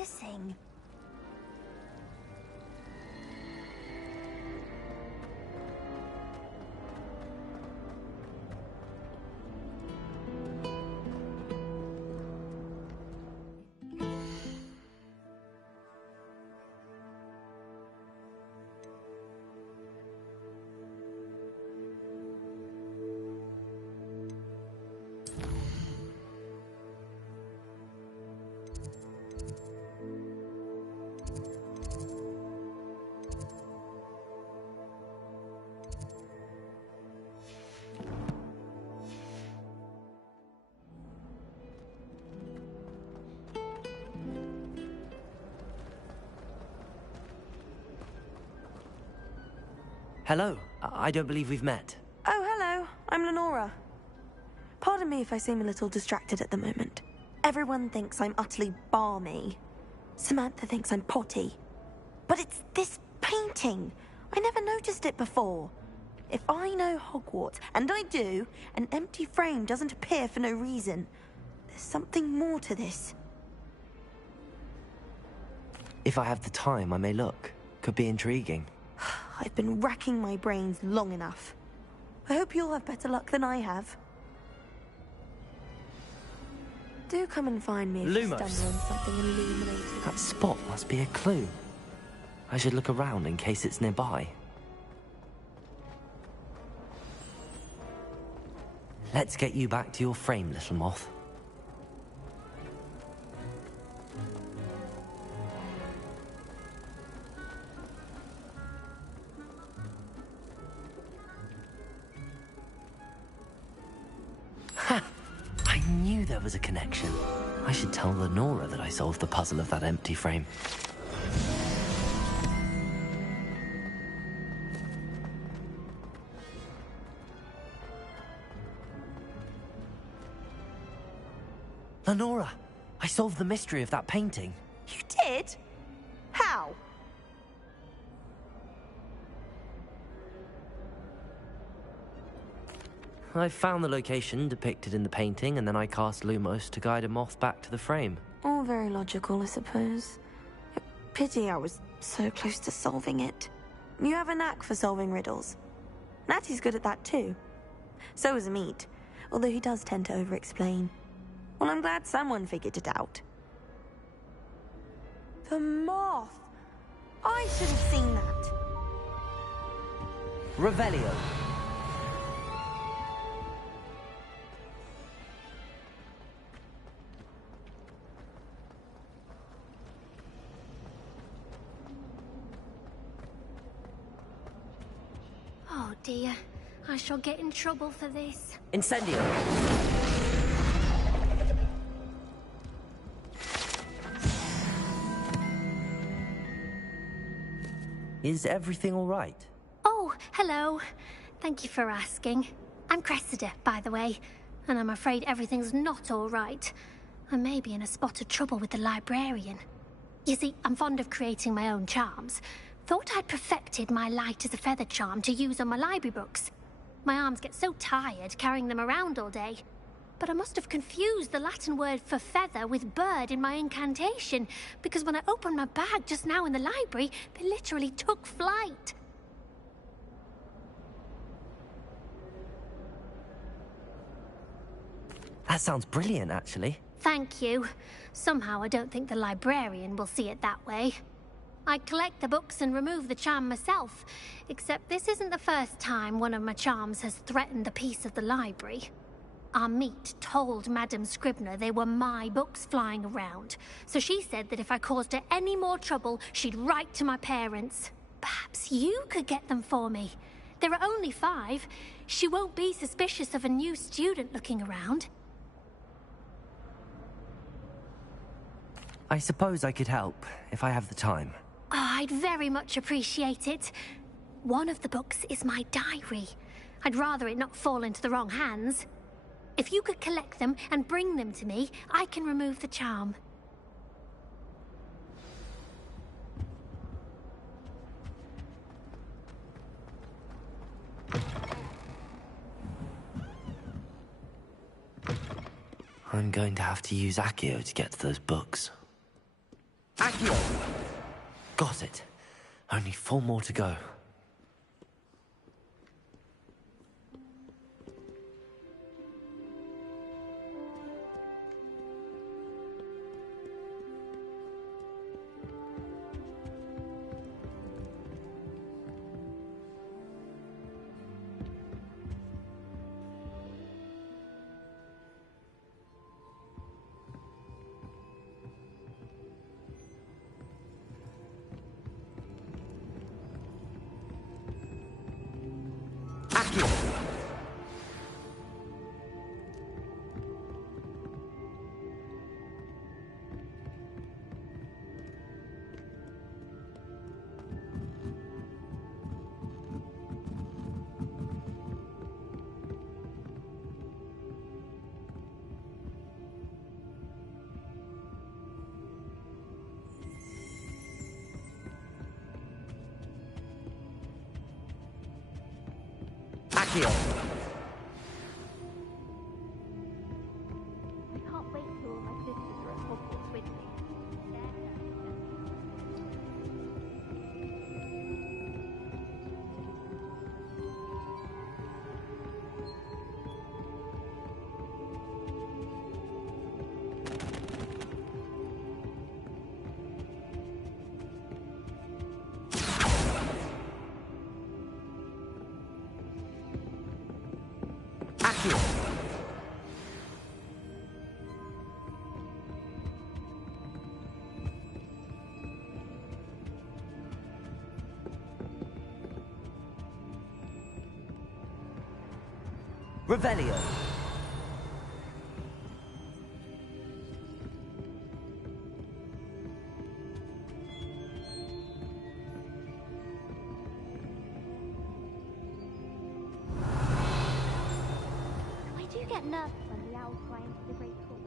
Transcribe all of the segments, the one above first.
missing? Hello. I don't believe we've met. Oh, hello. I'm Lenora. Pardon me if I seem a little distracted at the moment. Everyone thinks I'm utterly balmy. Samantha thinks I'm potty. But it's this painting. I never noticed it before. If I know Hogwarts, and I do, an empty frame doesn't appear for no reason. There's something more to this. If I have the time, I may look. Could be intriguing. I've been racking my brains long enough. I hope you'll have better luck than I have. Do come and find me if you stumble on something illuminating. That spot must be a clue. I should look around in case it's nearby. Let's get you back to your frame, little moth. Ha! I knew there was a connection. I should tell Lenora that I solved the puzzle of that empty frame. Lenora, I solved the mystery of that painting. You did? How? I found the location depicted in the painting, and then I cast Lumos to guide a moth back to the frame. All very logical, I suppose. Pity I was so close to solving it. You have a knack for solving riddles. Natty's good at that too. So is Amit, although he does tend to over-explain. Well, I'm glad someone figured it out. The moth! I should have seen that. Revelio. Oh dear, I shall get in trouble for this. Incendio. Is everything all right? Oh, hello. Thank you for asking. I'm Cressida, by the way, and I'm afraid everything's not all right. I may be in a spot of trouble with the librarian. You see, I'm fond of creating my own charms. Thought I'd perfected my light as a feather charm to use on my library books. My arms get so tired carrying them around all day. But I must have confused the Latin word for feather with bird in my incantation, because when I opened my bag just now in the library, they literally took flight. That sounds brilliant, actually. Thank you. Somehow I don't think the librarian will see it that way. I collect the books and remove the charm myself, except this isn't the first time one of my charms has threatened the peace of the library. Amit told Madame Scribner they were my books flying around, so she said that if I caused her any more trouble, she'd write to my parents. Perhaps you could get them for me. There are only 5. She won't be suspicious of a new student looking around. I suppose I could help, if I have the time. Oh, I'd very much appreciate it. One of the books is my diary. I'd rather it not fall into the wrong hands. If you could collect them and bring them to me, I can remove the charm. I'm going to have to use Accio to get to those books. Accio! Got it. Only 4 more to go. Accio! Accio! I can't wait till all my sisters are at Hogwarts with me. Accio! Revelio! I do get nervous when the owls fly into the great hall.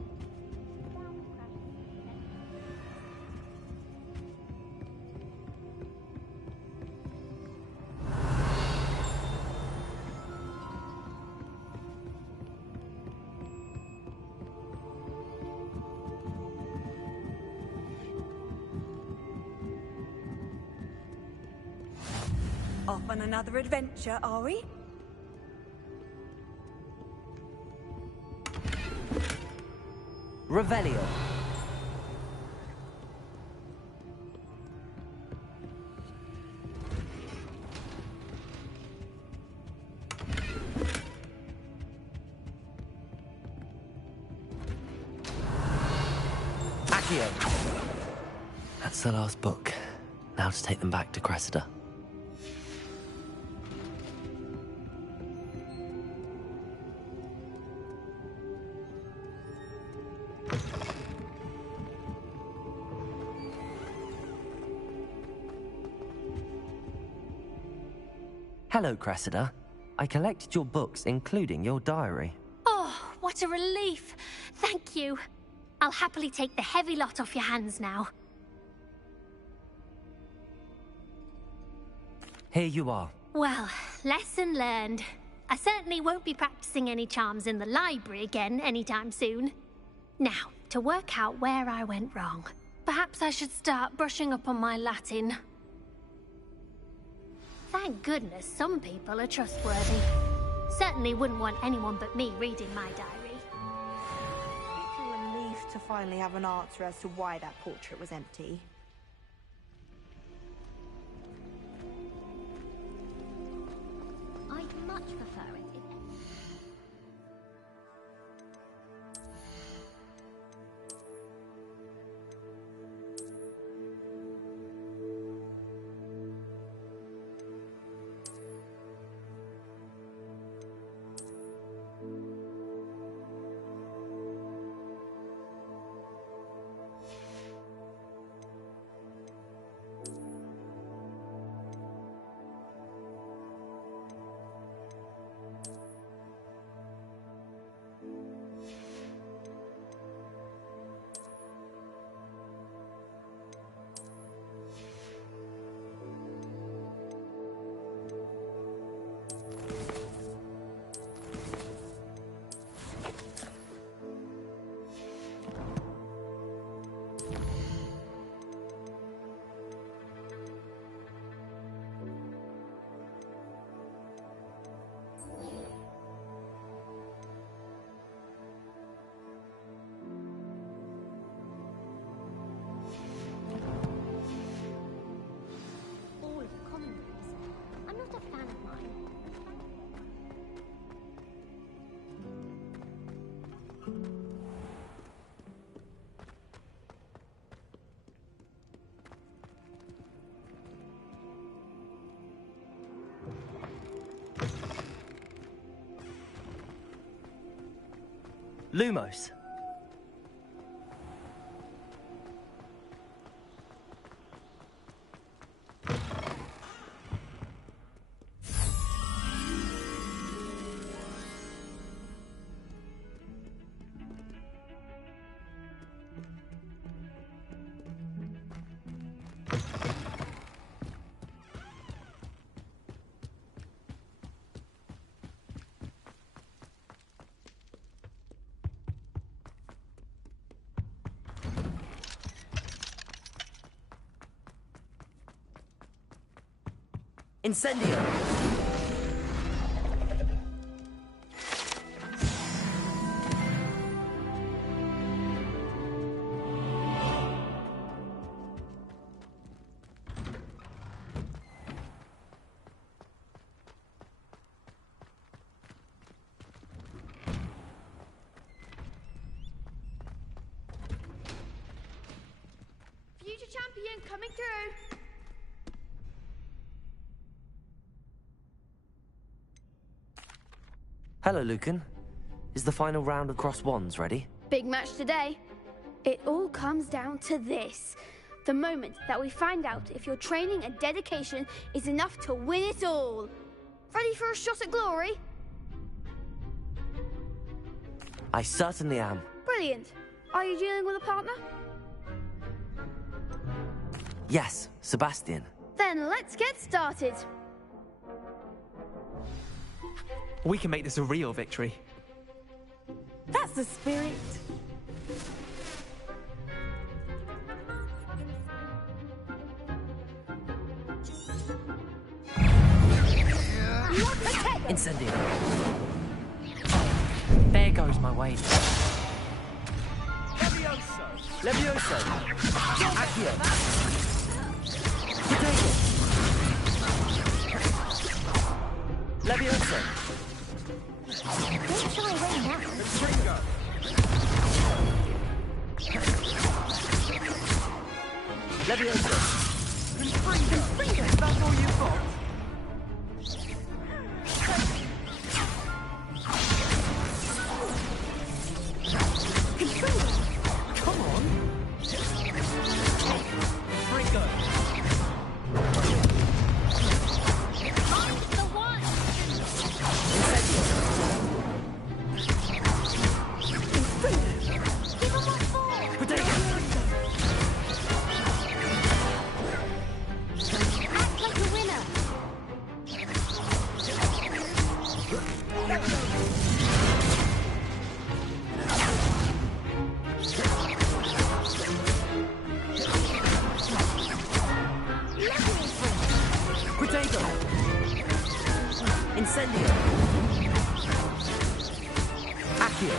Off on another adventure, are we? Revelio! Accio! That's the last book. Now to take them back to Cressida. Hello, Cressida. I collected your books, including your diary. Oh, what a relief. Thank you. I'll happily take the heavy lot off your hands now. Here you are. Well, lesson learned. I certainly won't be practicing any charms in the library again anytime soon. Now, to work out where I went wrong. Perhaps I should start brushing up on my Latin. Thank goodness some people are trustworthy. Certainly wouldn't want anyone but me reading my diary. It's a relief to finally have an answer as to why that portrait was empty. I'd much prefer it if... Lumos. Incendio! Future champion coming through! Hello, Lucan. Is the final round of Cross Wands ready? Big match today. It all comes down to this. The moment that we find out if your training and dedication is enough to win it all. Ready for a shot at glory? I certainly am. Brilliant. Are you dealing with a partner? Yes, Sebastian. Then let's get started. We can make this a real victory. That's the spirit. Incendio. There goes my wave. Levioso. Accio. Levioso. Don't shy away now. Levioso. Is that all you've got? Come on. Fringo. I'm the one. Give him what for. Potato. Act like a winner. Potato. Incendio. Accio.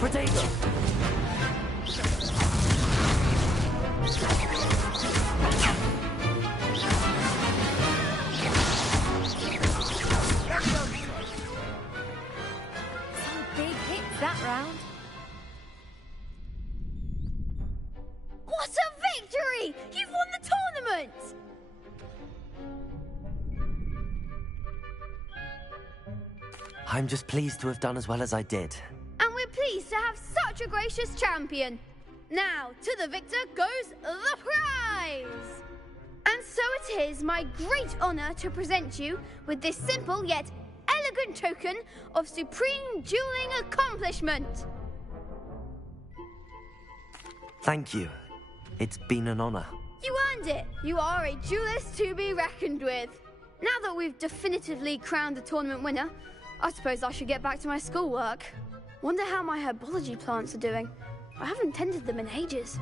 Potato. Some big hits that round. What a victory! You've won the tournament! I'm just pleased to have done as well as I did. And we're pleased to have such a gracious champion. Now, to the victor goes the prize! And so it is my great honor to present you with this simple yet elegant token of supreme dueling accomplishment. Thank you. It's been an honor. You earned it. You are a duelist to be reckoned with. Now that we've definitively crowned the tournament winner, I suppose I should get back to my schoolwork. Wonder how my herbology plants are doing. I haven't tended them in ages.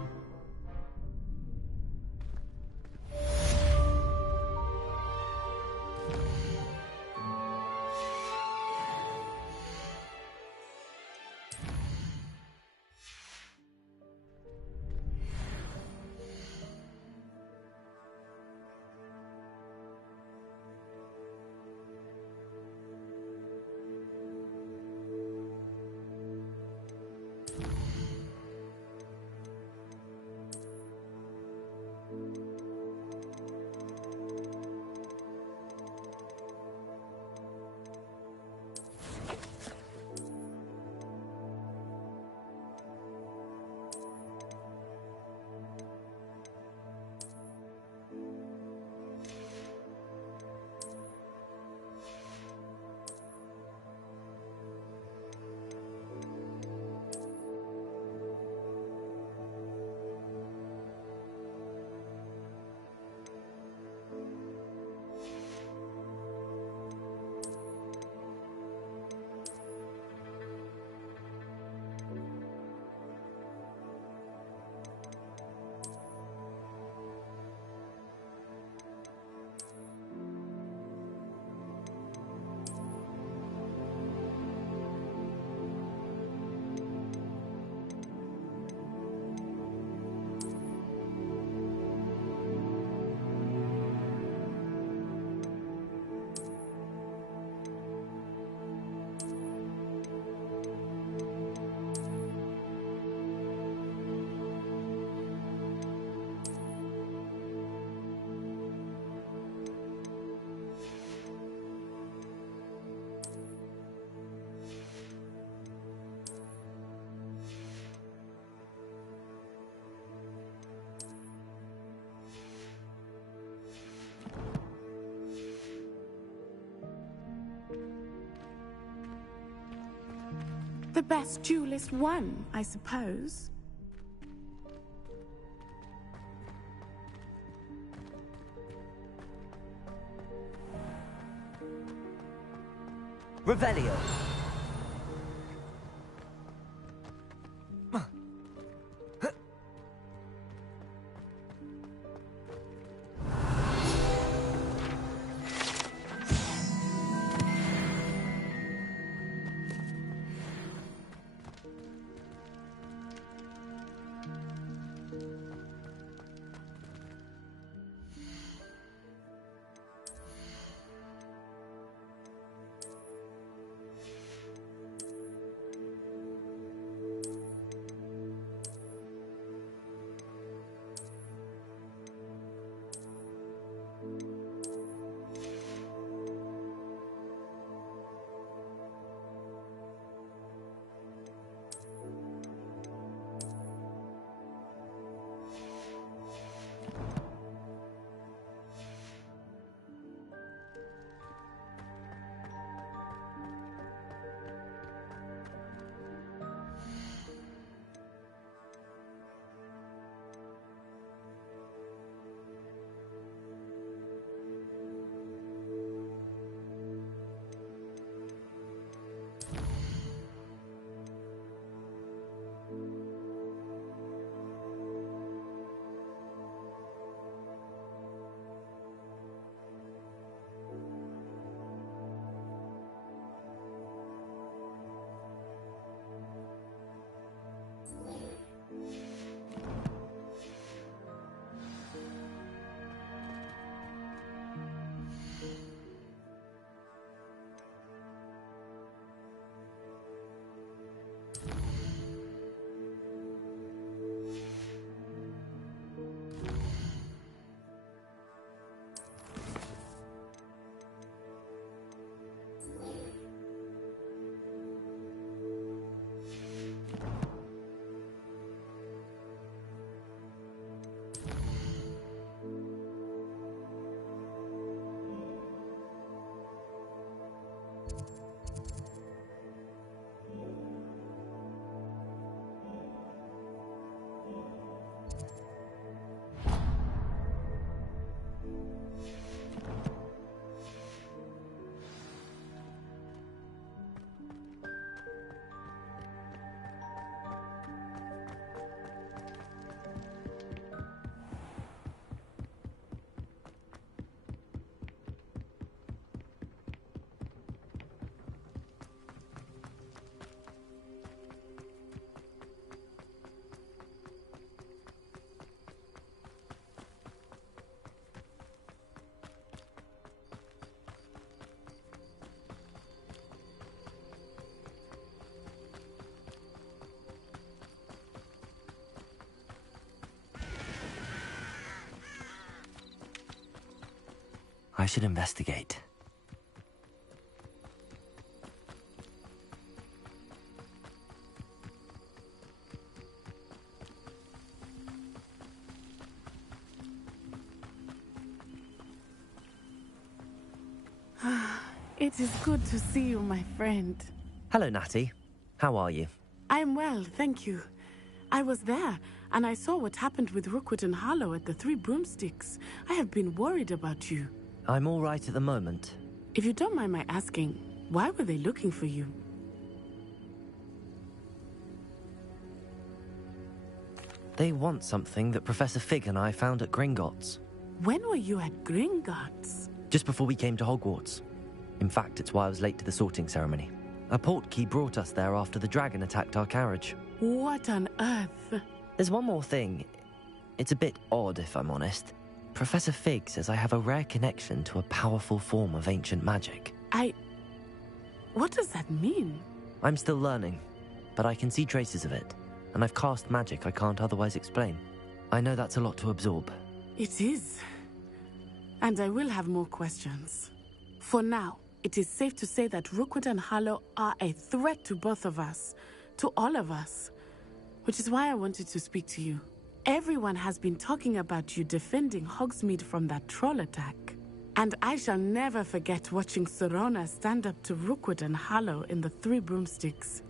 The best duelist won, I suppose. Revelio. I should investigate. It is good to see you, my friend. Hello, Natty. How are you? I'm well, thank you. I was there, and I saw what happened with Rookwood and Harlow at the Three Broomsticks. I have been worried about you. I'm all right at the moment. If you don't mind my asking, why were they looking for you? They want something that Professor Fig and I found at Gringotts. When were you at Gringotts? Just before we came to Hogwarts. In fact, it's why I was late to the sorting ceremony. A portkey brought us there after the dragon attacked our carriage. What on earth? There's one more thing. It's a bit odd, if I'm honest. Professor Fig says I have a rare connection to a powerful form of ancient magic. What does that mean? I'm still learning, but I can see traces of it, and I've cast magic I can't otherwise explain. I know that's a lot to absorb. It is. And I will have more questions. For now, it is safe to say that Rookwood and Harlow are a threat to both of us, to all of us, which is why I wanted to speak to you. Everyone has been talking about you defending Hogsmeade from that troll attack. And I shall never forget watching Serona stand up to Rookwood and Harlow in the Three Broomsticks.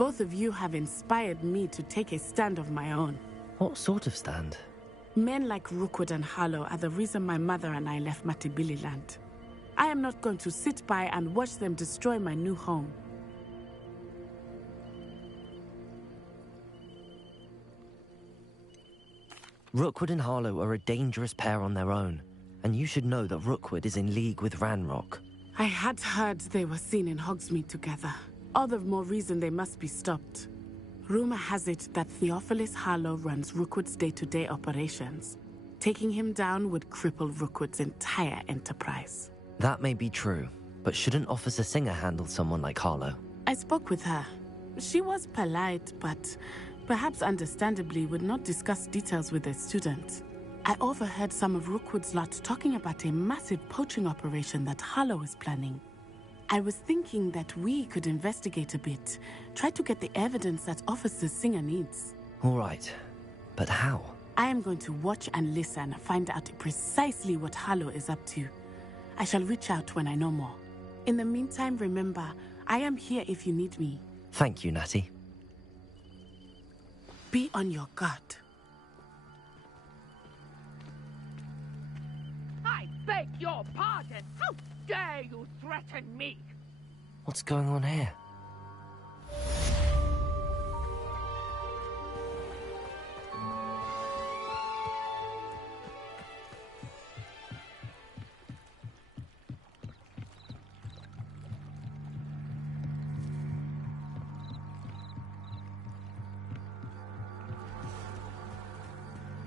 Both of you have inspired me to take a stand of my own. What sort of stand? Men like Rookwood and Harlow are the reason my mother and I left Matibili land. I am not going to sit by and watch them destroy my new home. Rookwood and Harlow are a dangerous pair on their own, and you should know that Rookwood is in league with Ranrock. I had heard they were seen in Hogsmeade together. All the more reason they must be stopped. Rumor has it that Theophilus Harlow runs Rookwood's day-to-day operations. Taking him down would cripple Rookwood's entire enterprise. That may be true, but shouldn't Officer Singer handle someone like Harlow? I spoke with her. She was polite, but perhaps understandably would not discuss details with a student. I overheard some of Rookwood's lot talking about a massive poaching operation that Harlow is planning. I was thinking that we could investigate a bit, try to get the evidence that Officer Singer needs. All right, but how? I am going to watch and listen, find out precisely what Harlow is up to. I shall reach out when I know more. In the meantime, remember, I am here if you need me. Thank you, Natty. Be on your guard. I beg your pardon! How dare you threaten me? What's going on here?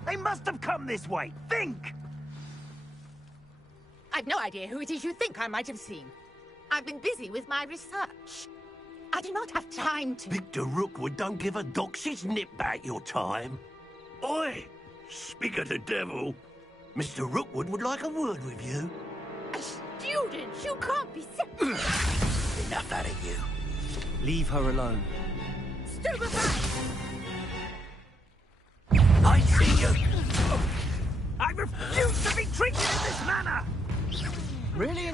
They must have come this way. Think! I've no idea who it is you think I might have seen. I've been busy with my research. I do not have time to... Victor Rookwood don't give a doxy's nip back your time. Oi! Speak of the devil. Mr. Rookwood would like a word with you. A student? You can't be Enough out of you. Leave her alone. Stupefy! I see you! I refuse to be treated in this manner! Really?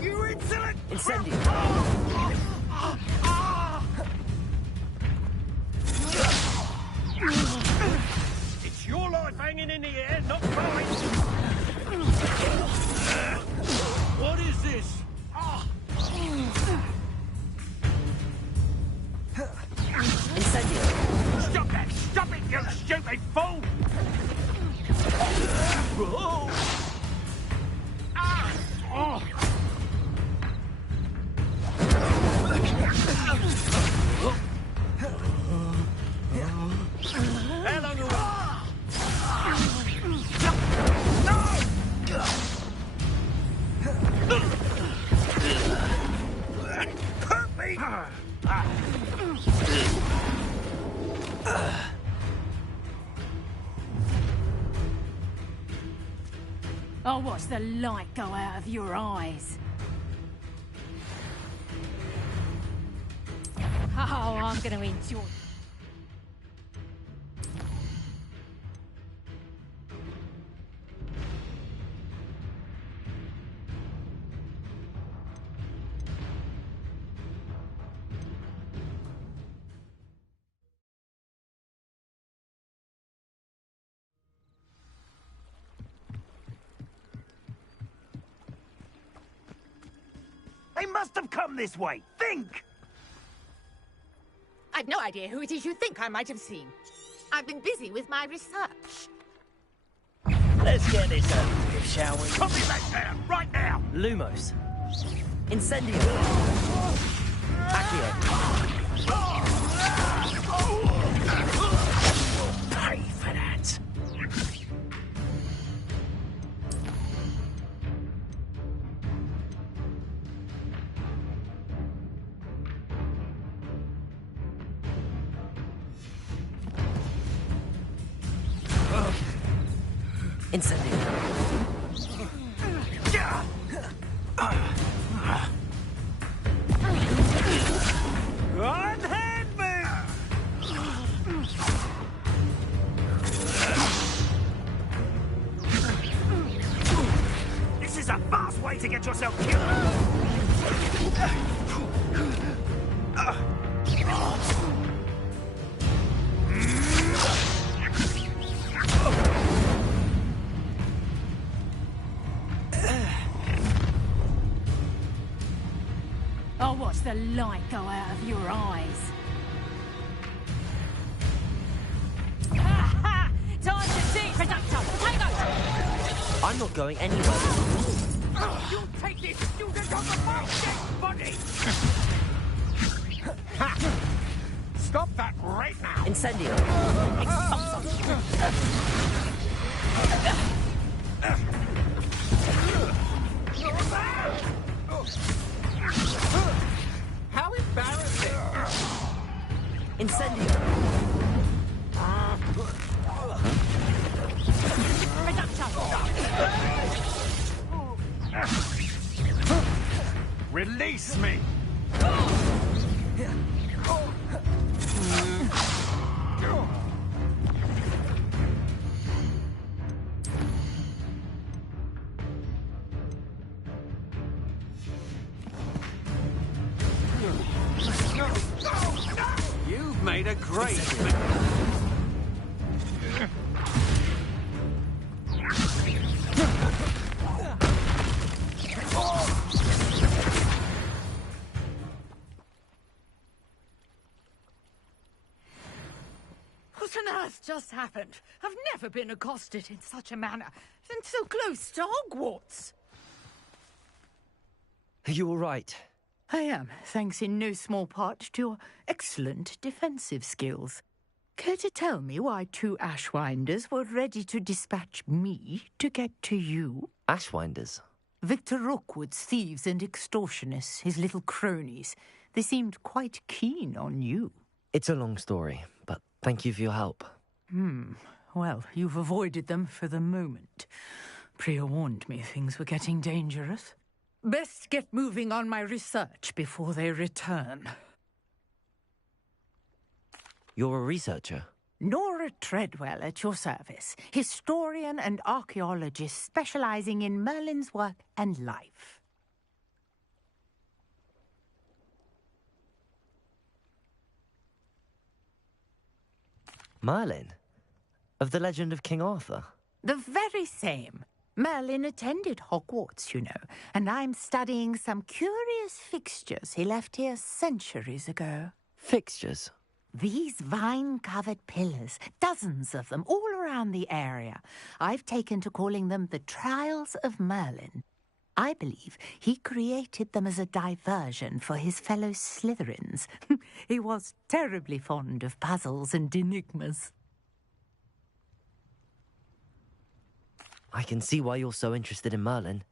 You insolent... Incendio! It's your life hanging in the air, not mine! What is this? Incendio! Stop that! Stop it, you stupid fool! Oh. Oh. How long hurt me! I'll watch the light go out of your eyes. Oh, I'm going to enjoy. They must have come this way. Think! I've no idea who it is you think I might have seen. I've been busy with my research. Let's get this over with, shall we? Put me back there, right now! Lumos. Incendio! Accio! Pay for that! Incendio! Unhand me! This is a fast way to get yourself so cute! I'll watch the light go out of your eyes. Ha! Time to see Producto! Potatoes! I'm not going anywhere. You take this student on the dead body! Ha! Stop that right now! Incendio! How embarrassing! Incendio! Release me! You've made a great mistake. What on earth just happened? I've never been accosted in such a manner, and so close to Hogwarts. Are you all right? I am, thanks in no small part to your excellent defensive skills. Care to tell me why 2 Ashwinders were ready to dispatch me to get to you? Ashwinders? Victor Rookwood's thieves and extortionists, his little cronies. They seemed quite keen on you. It's a long story, but thank you for your help. Well, you've avoided them for the moment. Priya warned me things were getting dangerous. Best get moving on my research before they return. You're a researcher? Nora Treadwell at your service, historian and archaeologist specializing in Merlin's work and life. Merlin? Of the legend of King Arthur? The very same. Merlin attended Hogwarts, you know, and I'm studying some curious fixtures he left here centuries ago. Fixtures? These vine-covered pillars, dozens of them, all around the area. I've taken to calling them the Trials of Merlin. I believe he created them as a diversion for his fellow Slytherins. He was terribly fond of puzzles and enigmas. I can see why you're so interested in Merlin.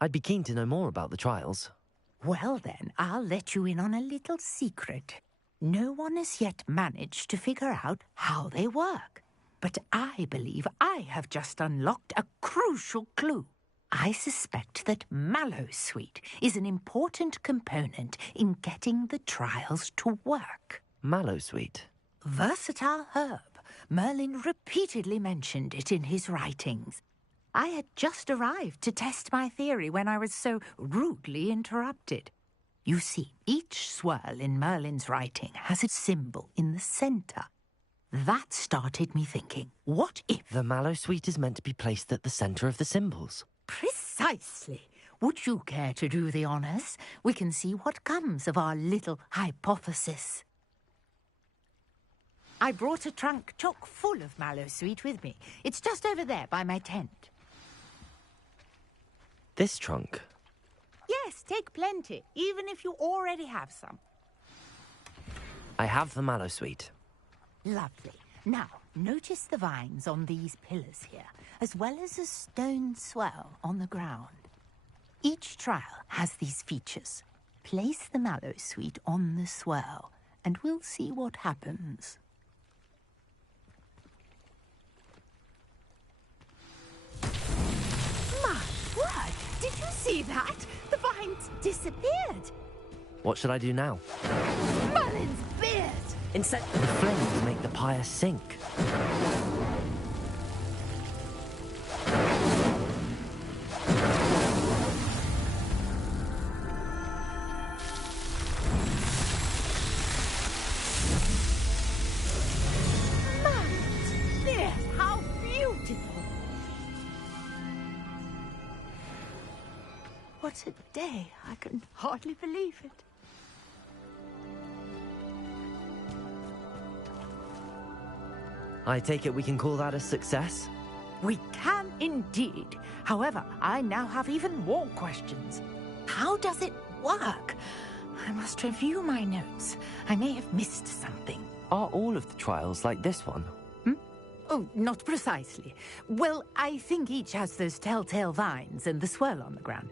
I'd be keen to know more about the trials. Well then, I'll let you in on a little secret. No one has yet managed to figure out how they work. But I believe I have just unlocked a crucial clue. I suspect that Mallowsweet is an important component in getting the trials to work. Mallowsweet? Versatile herb. Merlin repeatedly mentioned it in his writings. I had just arrived to test my theory when I was so rudely interrupted. You see, each swirl in Merlin's writing has a symbol in the centre. That started me thinking, what if... The Mallowsweet is meant to be placed at the centre of the symbols. Precisely. Would you care to do the honours? We can see what comes of our little hypothesis. I brought a trunk chock full of Mallowsweet with me. It's just over there by my tent. This trunk? Yes, take plenty, even if you already have some. I have the Mallowsweet. Lovely. Now, notice the vines on these pillars here, as well as a stone swell on the ground. Each trial has these features. Place the Mallowsweet on the swell, and we'll see what happens. My word! Did you see that? The vines disappeared. What should I do now? Merlin's beard! Instead, the flame will make the pyre sink. What a day. I can hardly believe it. I take it we can call that a success? We can indeed. However, I now have even more questions. How does it work? I must review my notes. I may have missed something. Are all of the trials like this one? Oh, not precisely. Well, I think each has those telltale vines and the swirl on the ground.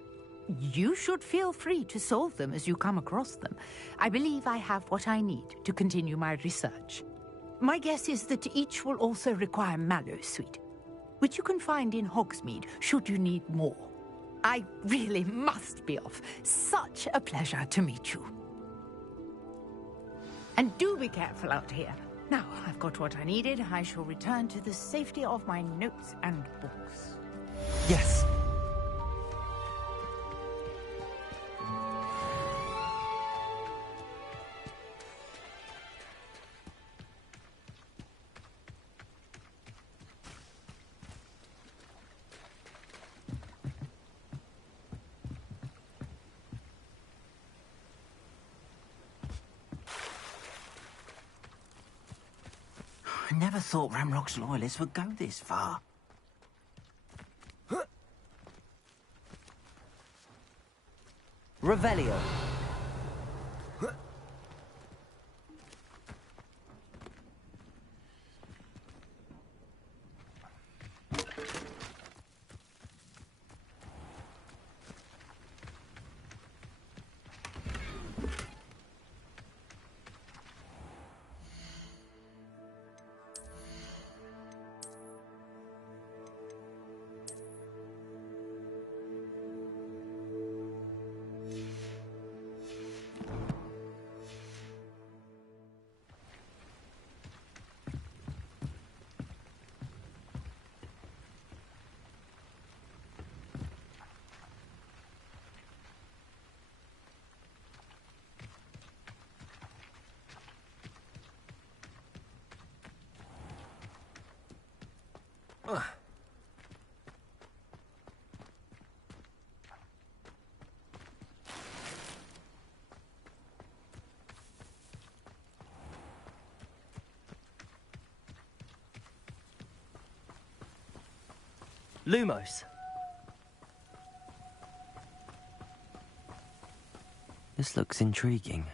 You should feel free to solve them as you come across them. I believe I have what I need to continue my research. My guess is that each will also require mallowsweet, which you can find in Hogsmeade should you need more. I really must be off. Such a pleasure to meet you. And do be careful out here. Now, I've got what I needed. I shall return to the safety of my notes and books. Yes. I never thought Ramrock's loyalists would go this far. Revelio. Lumos. This looks intriguing.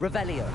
Revelio.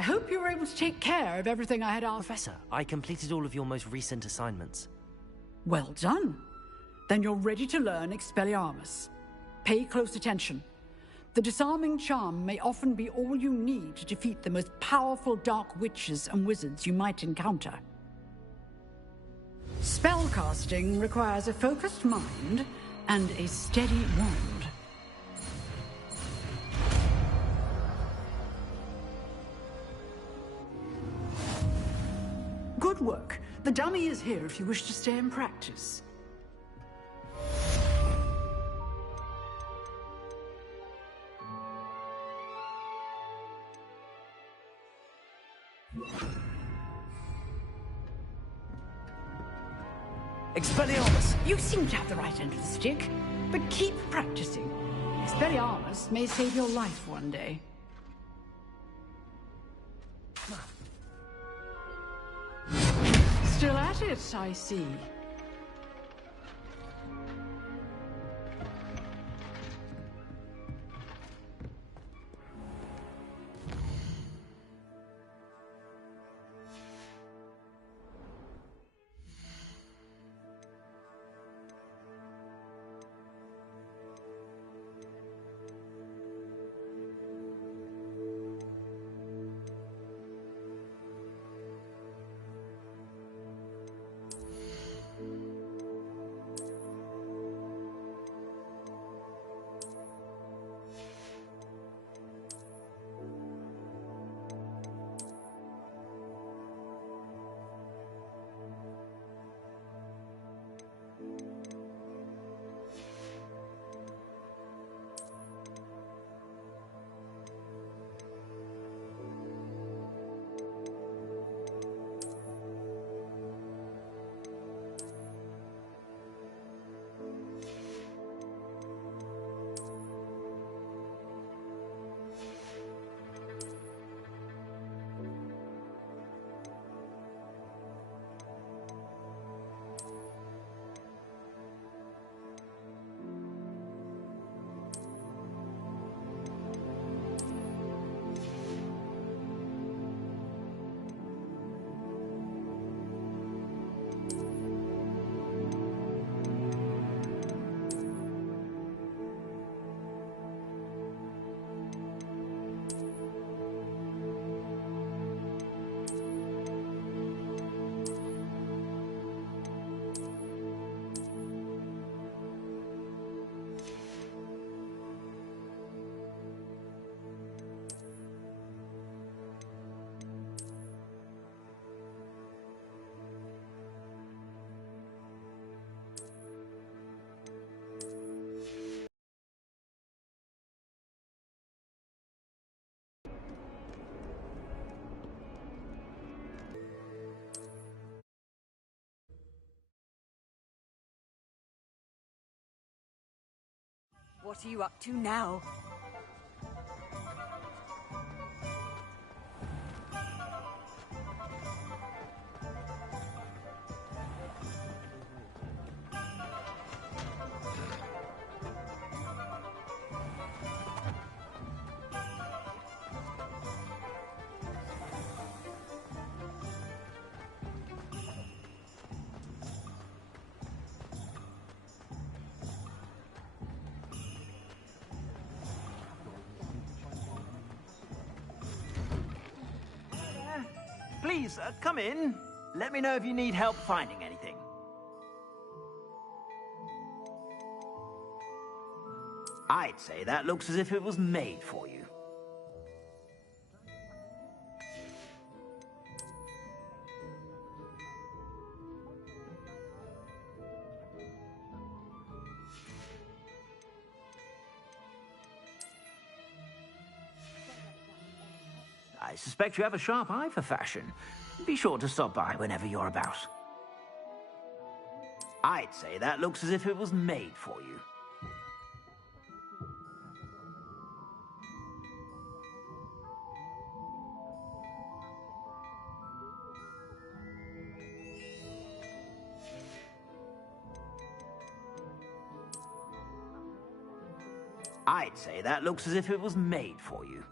I hope you were able to take care of everything I had asked. Professor, I completed all of your most recent assignments. Well done. Then you're ready to learn Expelliarmus. Pay close attention. The disarming charm may often be all you need to defeat the most powerful dark witches and wizards you might encounter. Spellcasting requires a focused mind and a steady wand. Good work. The dummy is here if you wish to stay and practice. Expelliarmus! You seem to have the right end of the stick, but keep practicing. Expelliarmus may save your life one day. Still at it, I see. What are you up to now? Please, come in. Let me know if you need help finding anything. I'd say that looks as if it was made for you. I suspect you have a sharp eye for fashion. Be sure to stop by whenever you're about. I'd say that looks as if it was made for you. I'd say that looks as if it was made for you.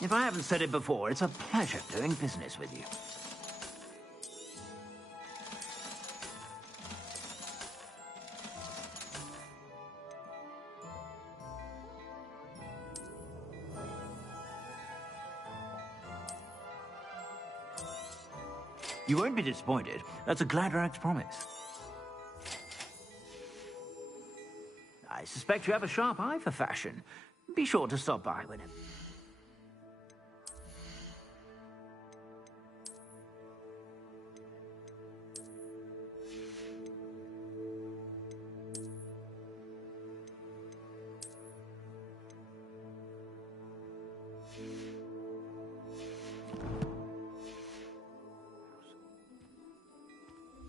If I haven't said it before, it's a pleasure doing business with you. You won't be disappointed. That's a Gladrag's promise. I suspect you have a sharp eye for fashion. Be sure to stop by whenever...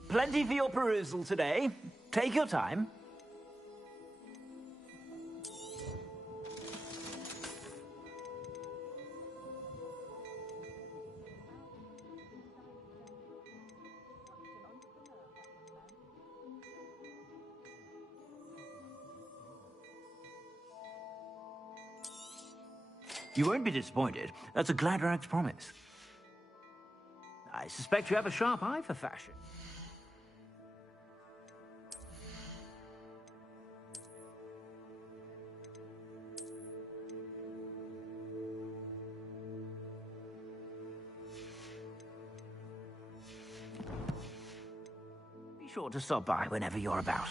Plenty for your perusal today. Take your time. You won't be disappointed. That's a Gladrag's promise. I suspect you have a sharp eye for fashion. Be sure to stop by whenever you're about.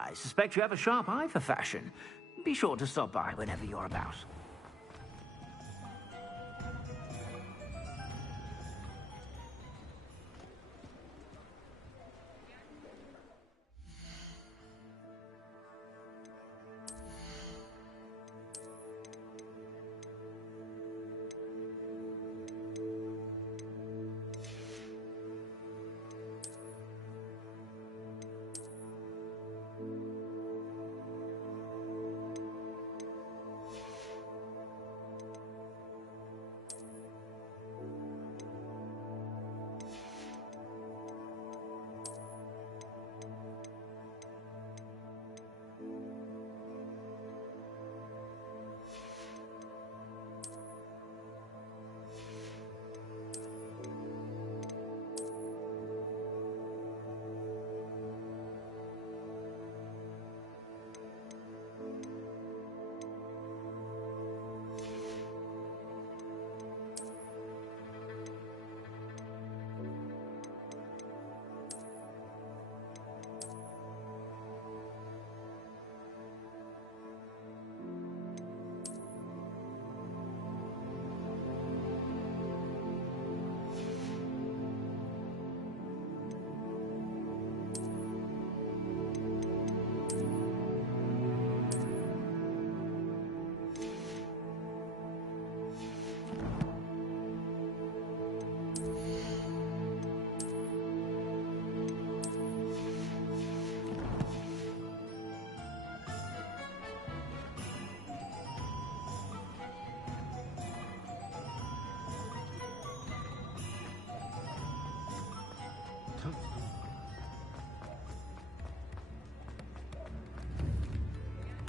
I suspect you have a sharp eye for fashion. Be sure to stop by whenever you're about.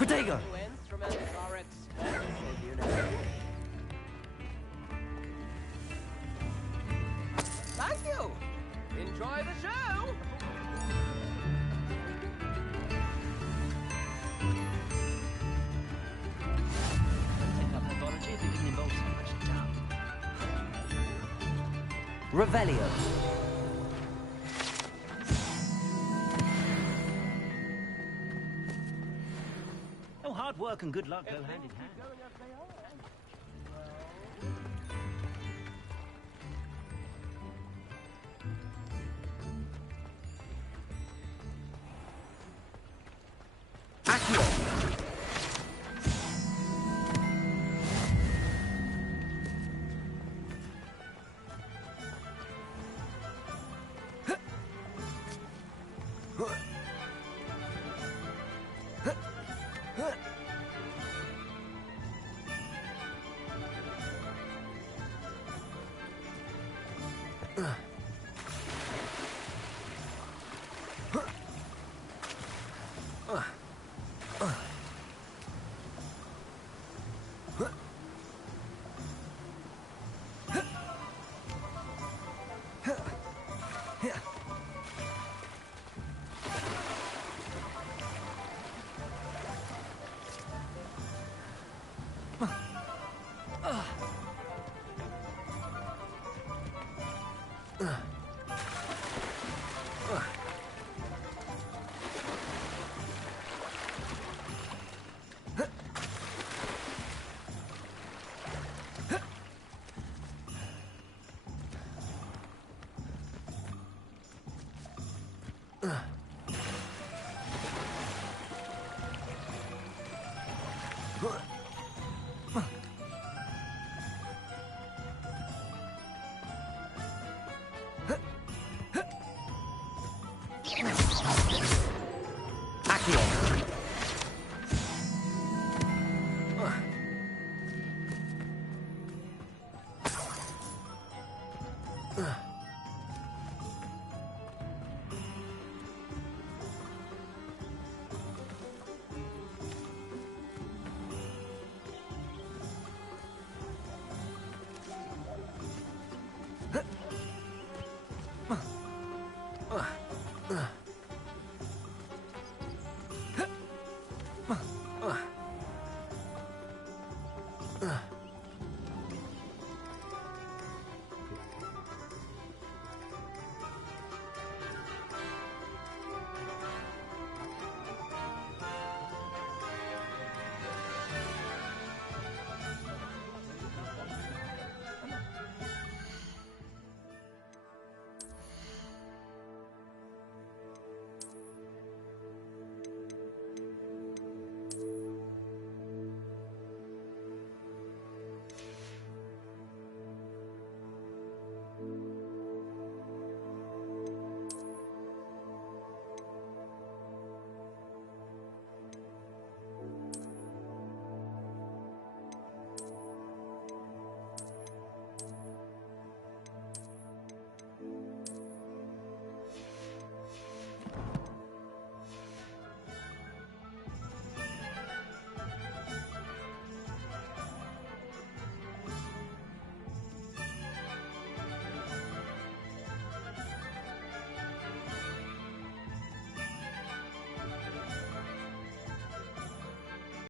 Protego! Thank you! Enjoy the show! Take up pathology if it didn't involve so much doubt. Revelio. Hard work and good luck go hand in hand. Ugh.